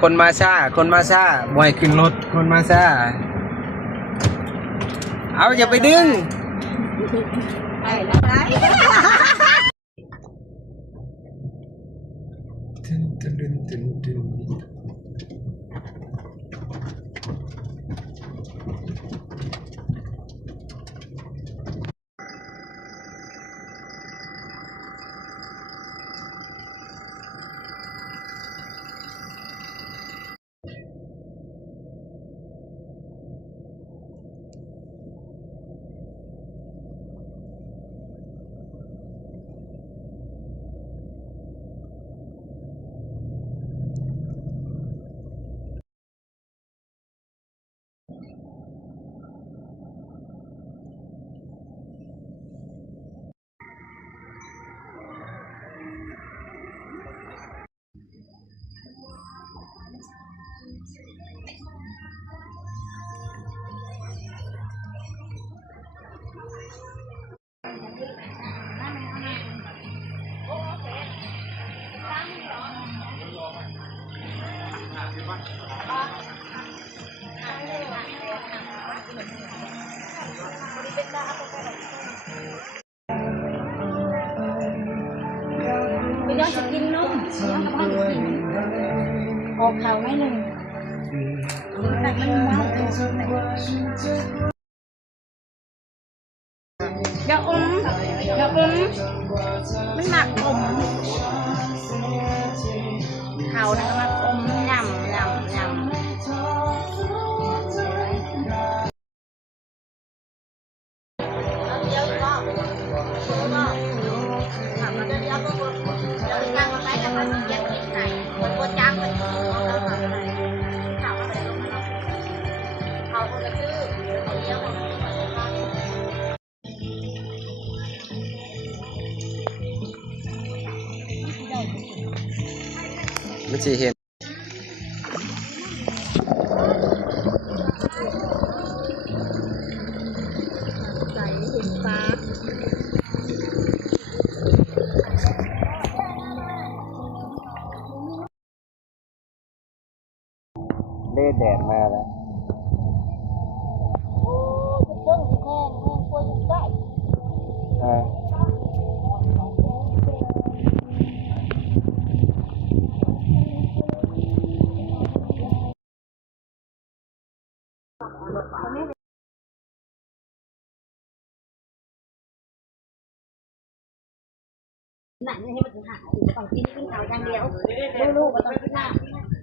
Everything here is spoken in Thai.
คนมาซ่าคนมาซ่าบ่อยขึ้นรถคนมาซ่าเอาอย่าไปดึงไปแล้วไรไปย้อนจะกินนมย้อนมาจะกินออกข่าวไม่หนึ่งแต่มันว้าวอย่าอมมันหนักอมข่าวนะมันอมยำไม่ใช่เห็นใส่เห็นฟ้าเล่แดดมาแล้วเรื่องที่แห้งควรได้หนังให้มันหาอยู่ต้องกินข้าวอย่างเดียวลูกๆก็ต้องกินน้ำ